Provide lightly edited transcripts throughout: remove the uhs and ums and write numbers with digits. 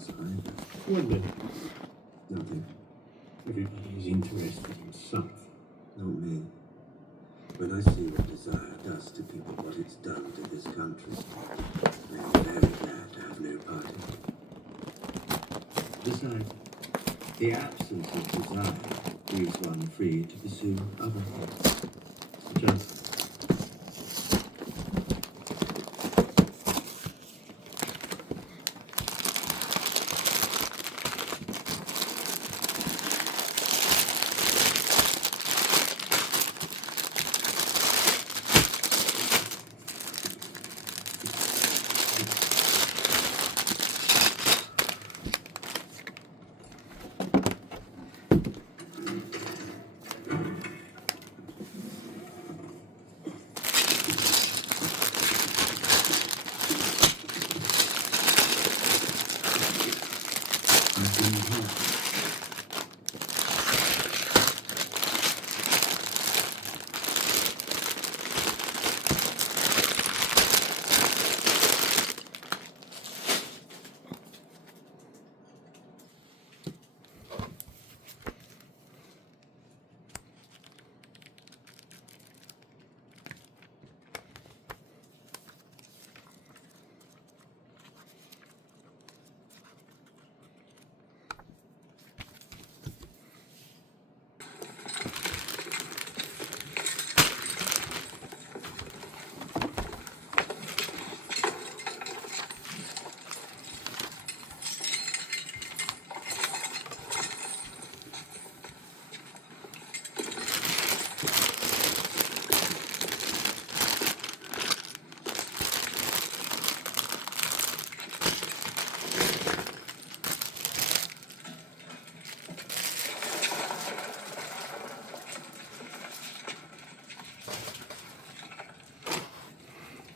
else either. One minute. Nothing. Everybody's interested in something. Not me. When I see what desire does to people, what it's done to this country, I am very glad to have no part in it. Besides, the absence of desire leaves one free to pursue other things. Just I've been here.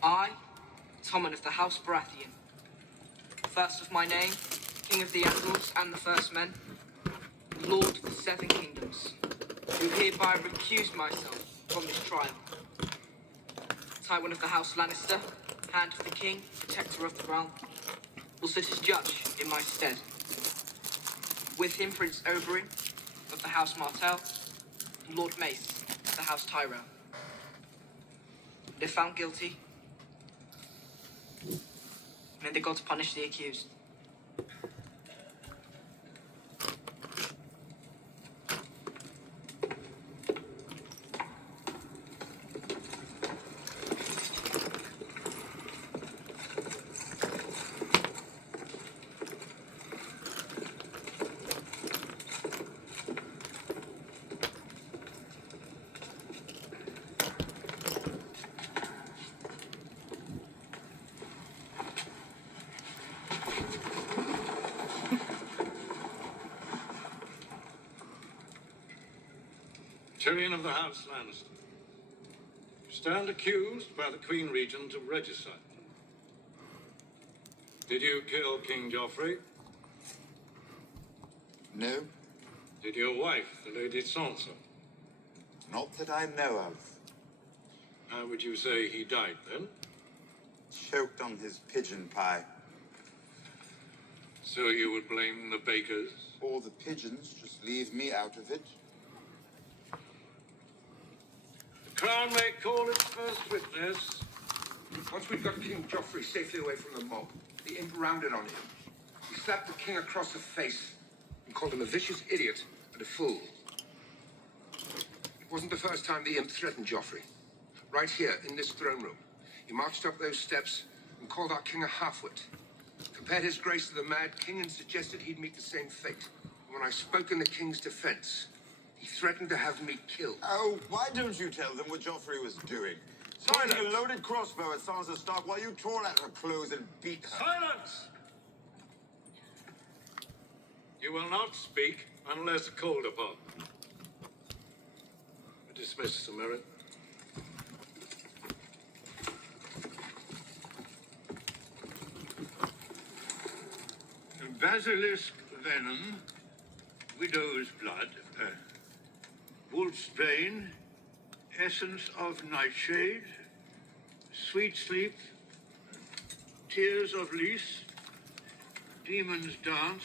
I, Tommen of the House Baratheon, first of my name, King of the Andals and the First Men, Lord of the Seven Kingdoms, do hereby recuse myself from this trial. Tywin of the House Lannister, Hand of the King, Protector of the Realm, will sit as judge in my stead. With him Prince Oberyn of the House Martell, and Lord Mace of the House Tyrell. If found guilty, may the gods punish the accused. Tyrion of the House Lannister. You stand accused by the Queen Regent of regicide. Did you kill King Joffrey? No, Did your wife, the Lady Sansa? not that I know of. How would you say he died then? Choked on his pigeon pie. So you would blame the bakers? Or the pigeons, just leave me out of it. The Crown may call its first witness. Once we'd got King Joffrey safely away from the mob, the imp rounded on him. He slapped the king across the face and called him a vicious idiot and a fool. It wasn't the first time the imp threatened Joffrey. Right here, in this throne room, he marched up those steps and called our king a halfwit. Compared his grace to the mad king and suggested he'd meet the same fate. When I spoke in the king's defense, he threatened to have me killed. Oh, why don't you tell them what Joffrey was doing? Pointing a loaded crossbow at Sansa Stark while you tore at her clothes and beat her. Silence! You will not speak unless called upon. Dismiss, Sir Merritt. Basilisk venom, widow's blood, wolf's bane, essence of nightshade, sweet sleep, tears of Lys, Demon's Dance,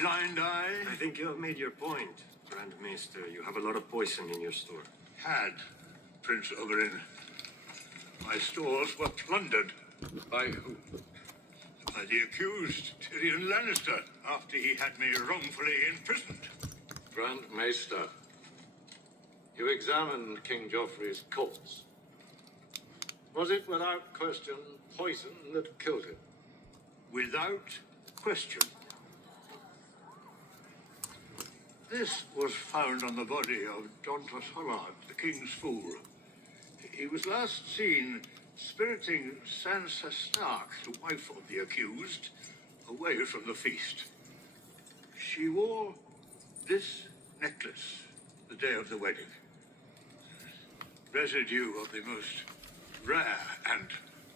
Blind Eye. I think you have made your point, Grand Maester. You have a lot of poison in your store. Had, Prince Oberyn. My stores were plundered. By who? By the accused, Tyrion Lannister, after he had me wrongfully imprisoned. Grand Maester, you examined King Joffrey's corpse. Was it without question poison that killed him? Without question. This was found on the body of Dontos Hollard, the king's fool. He was last seen spiriting Sansa Stark, the wife of the accused, away from the feast. She wore this necklace the day of the wedding. Residue of the most rare and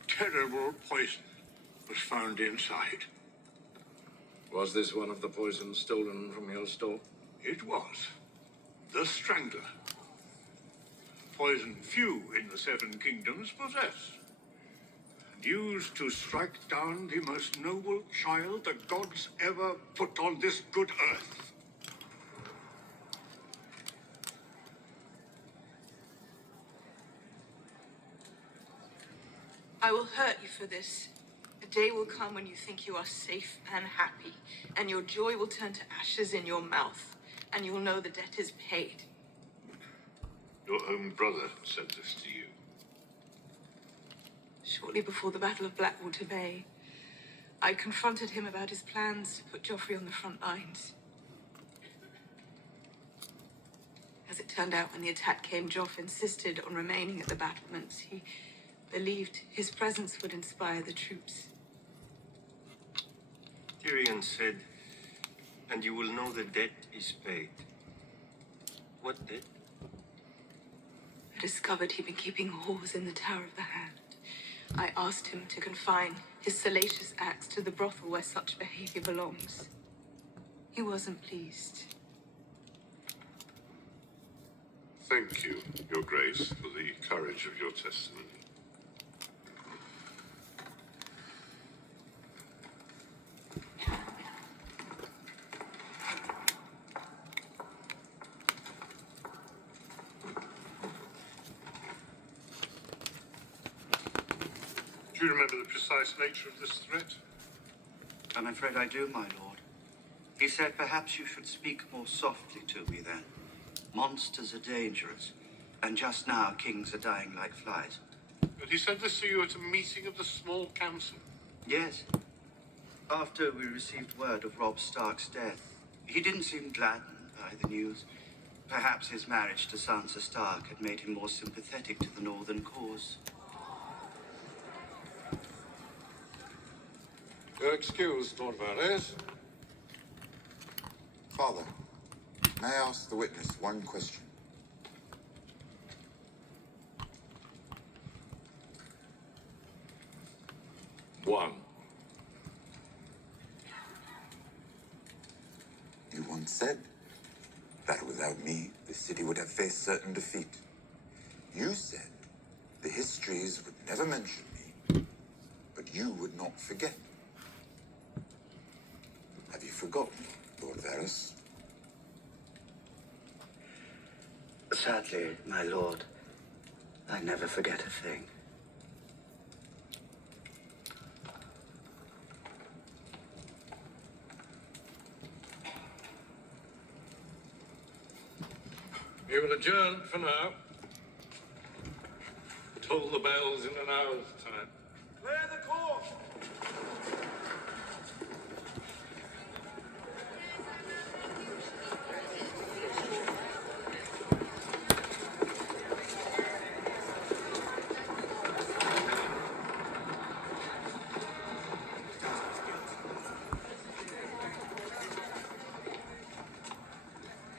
terrible poison was found inside. Was this one of the poisons stolen from your store? It was the Strangler. Poison few in the Seven Kingdoms possess. And used to strike down the most noble child the gods ever put on this good earth. I will hurt you for this. A day will come when you think you are safe and happy, and your joy will turn to ashes in your mouth, and you will know the debt is paid. Your own brother said this to you. Shortly before the Battle of Blackwater Bay, I confronted him about his plans to put Joffrey on the front lines. As it turned out, when the attack came, Joff insisted on remaining at the battlements. He believed his presence would inspire the troops. Tyrion said, and you will know the debt is paid. What debt? I discovered he'd been keeping whores in the Tower of the Hand. I asked him to confine his salacious acts to the brothel where such behavior belongs. He wasn't pleased. Thank you, Your Grace, for the courage of your testimony. Do you remember the precise nature of this threat? I'm afraid I do, my lord. He said perhaps you should speak more softly to me then. Monsters are dangerous, and just now kings are dying like flies. But he said this to you at a meeting of the small council. Yes. After we received word of Robb Stark's death, he didn't seem gladdened by the news. Perhaps his marriage to Sansa Stark had made him more sympathetic to the Northern cause. You're excused, Lord Varys. Father, may I ask the witness one question? One. You once said that without me, the city would have faced certain defeat. You said the histories would never mention me, but you would not forget. Have you forgotten, Lord Varys? Sadly, my lord, I never forget a thing. We will adjourn for now. Toll the bells in an hour's time. Clear the court!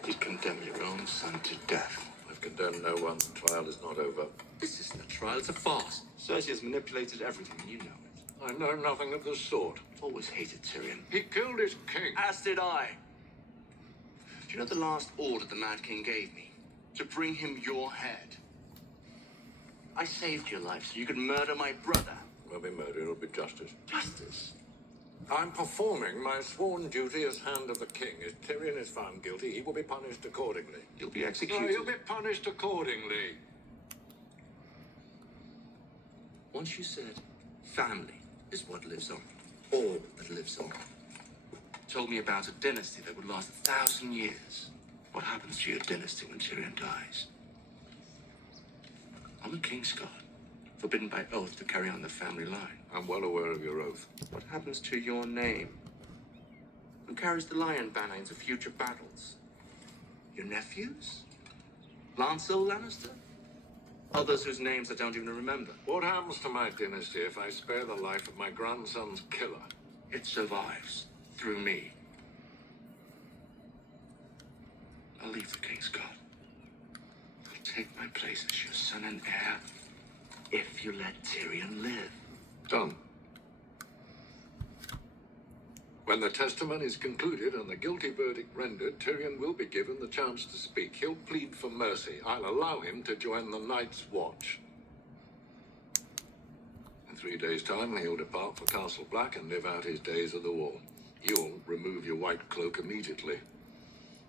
You condemn your own son to death. I've condemned no one. The trial is not over. This isn't a trial, it's a farce. Cersei has manipulated everything, and you know it. I know nothing of the sort. I've always hated Tyrion. He killed his king. As did I. Do you know the last order the Mad King gave me? To bring him your head. I saved your life so you could murder my brother. won't be murder, it'll be justice. Justice? I'm performing my sworn duty as Hand of the King. If Tyrion is found guilty, he will be punished accordingly. You'll be executed. No, he'll be punished accordingly. Once you said, family is what lives on. All that lives on. Told me about a dynasty that would last 1,000 years. What happens to your dynasty when Tyrion dies? I'm a Kingsguard, forbidden by oath to carry on the family line. I'm well aware of your oath. What happens to your name? Who carries the Lion Banner into future battles? Your nephews? Lancel Lannister? Others whose names I don't even remember. What happens to my dynasty if I spare the life of my grandson's killer? It survives. Through me. I'll leave the Kingsguard. I'll take my place as your son and heir if you let Tyrion live. Done. When the testimony is concluded and the guilty verdict rendered, Tyrion will be given the chance to speak. He'll plead for mercy. I'll allow him to join the Night's Watch. In 3 days' time, he'll depart for Castle Black and live out his days of the Wall. You'll remove your white cloak immediately.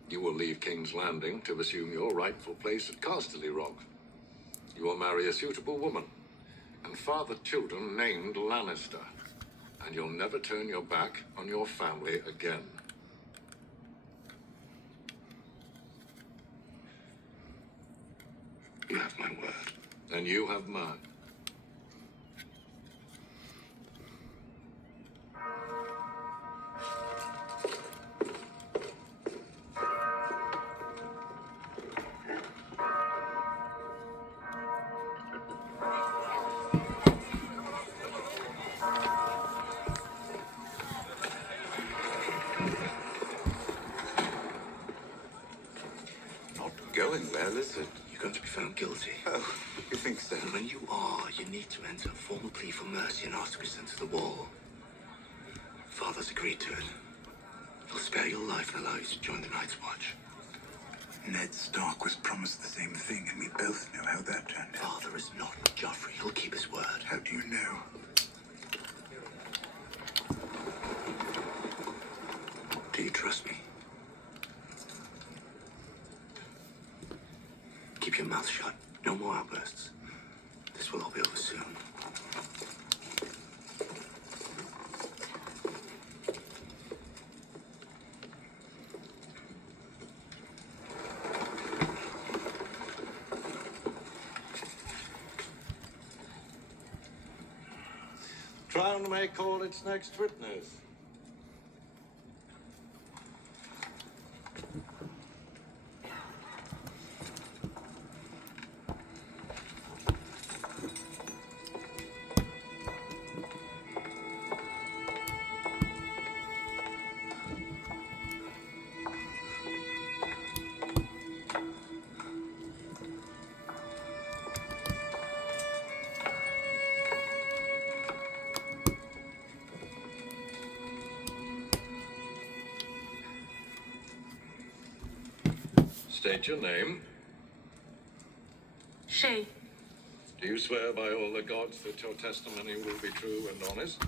You will leave King's Landing to assume your rightful place at Casterly Rock. You will marry a suitable woman and father children named Lannister. And you'll never turn your back on your family again. You have my word. And you have mine. Going well, is it? You're going to be found guilty. Oh, you think so? And when you are, you need to enter a formal plea for mercy and ask to be sent to the wall. Father's agreed to it. He'll spare your life and allow you to join the Night's Watch. Ned Stark was promised the same thing, and we both know how that turned out. Father is not Joffrey. He'll keep his word. How do you know? Do you trust me? Keep your mouth shut. No more outbursts. This will all be over soon. Crown may call its next witness. State your name. Shay. Do you swear by all the gods that your testimony will be true and honest?